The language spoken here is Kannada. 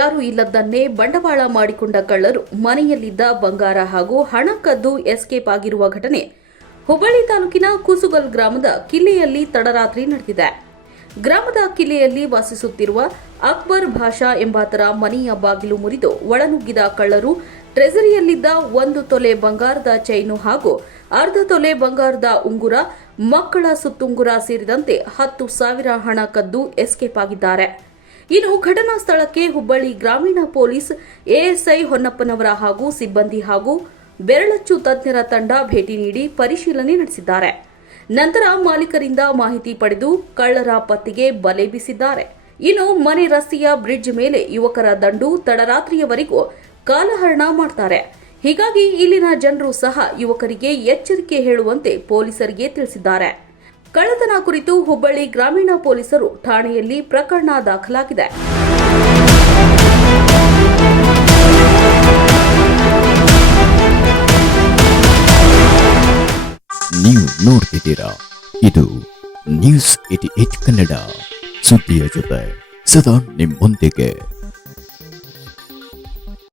ಯಾರೂ ಇಲ್ಲದನ್ನೇ ಬಂಡವಾಳ ಮಾಡಿಕೊಂಡ ಕಳ್ಳರು ಮನೆಯಲ್ಲಿದ್ದ ಬಂಗಾರ ಹಾಗೂ ಹಣ ಕದ್ದು ಎಸ್ಕೇಪ್ ಆಗಿರುವ ಘಟನೆ ಹುಬ್ಬಳ್ಳಿ ತಾಲೂಕಿನ ಕೂಸುಗಲ್ ಗ್ರಾಮದ ಕಿಲ್ಲೆಯಲ್ಲಿ ತಡರಾತ್ರಿ ನಡೆದಿದೆ. ಗ್ರಾಮದ ಕಿಲ್ಲೆಯಲ್ಲಿ ವಾಸಿಸುತ್ತಿರುವ ಅಕ್ಬರ್ ಭಾಷಾ ಎಂಬಾತರ ಮನೆಯ ಬಾಗಿಲು ಮುರಿದು ಒಳನುಗ್ಗಿದ ಕಳ್ಳರು ಟ್ರೆಜರಿಯಲ್ಲಿದ್ದ 1 ತೊಲೆ ಬಂಗಾರದ ಚೈನು ಹಾಗೂ ಅರ್ಧ ತೊಲೆ ಬಂಗಾರದ ಉಂಗುರ, ಮಕ್ಕಳ ಸುತ್ತುಂಗುರ ಸೇರಿದಂತೆ 10,000 ಹಣ ಕದ್ದು ಎಸ್ಕೇಪ್ ಆಗಿದ್ದಾರೆ. ಇನ್ನು ಘಟನಾ ಸ್ಥಳಕ್ಕೆ ಹುಬ್ಬಳ್ಳಿ ಗ್ರಾಮೀಣ ಪೊಲೀಸ್ ಎಎಸ್ಐ ಹೊನ್ನಪ್ಪನವರ ಹಾಗೂ ಸಿಬ್ಬಂದಿ ಹಾಗೂ ಬೆರಳಚ್ಚು ತಜ್ಞರ ತಂಡ ಭೇಟಿ ನೀಡಿ ಪರಿಶೀಲನೆ ನಡೆಸಿದ್ದಾರೆ. ನಂತರ ಮಾಲೀಕರಿಂದ ಮಾಹಿತಿ ಪಡೆದು ಕಳ್ಳರ ಪತ್ತೆಗೆ ಬಲೆ ಬೀಸಿದ್ದಾರೆ. ಇನ್ನು ಮನೆ ರಸ್ತೆಯ ಬ್ರಿಡ್ಜ್ ಮೇಲೆ ಯುವಕರ ದಂಡು ತಡರಾತ್ರಿಯವರೆಗೂ ಕಾಲಹರಣ ಮಾಡ್ತಾರೆ. ಹೀಗಾಗಿ ಇಲ್ಲಿನ ಜನರು ಸಹ ಯುವಕರಿಗೆ ಎಚ್ಚರಿಕೆ ಹೇಳುವಂತೆ ಪೊಲೀಸರಿಗೆ ತಿಳಿಸಿದ್ದಾರೆ. ಕಳ್ಳತನ ಕುರಿತು ಹುಬ್ಬಳ್ಳಿ ಗ್ರಾಮೀಣ ಪೊಲೀಸರು ಠಾಣೆಯಲ್ಲಿ ಪ್ರಕರಣ ದಾಖಲಾಗಿದೆ. ನೀವು ನೋಡ್ತಿದ್ದೀರಾ, ಇದು ನ್ಯೂಸ್ 88 ಕನ್ನಡ, ಸುದ್ದಿಯ ಜೊತೆ ಸದಾ ನಿಮ್ಮೊಂದಿಗೆ.